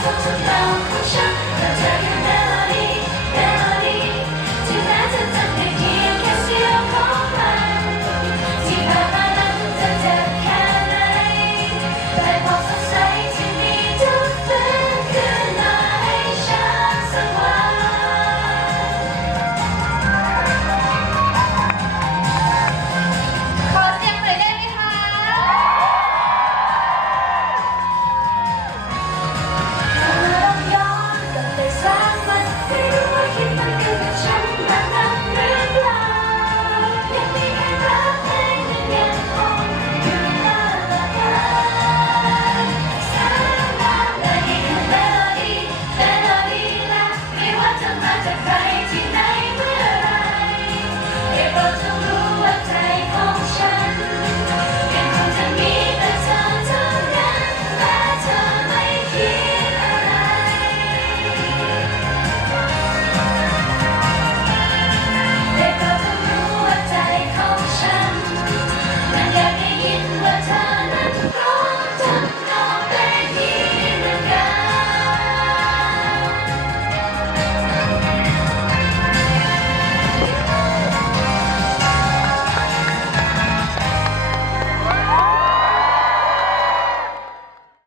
Thank yeah. you. Yeah.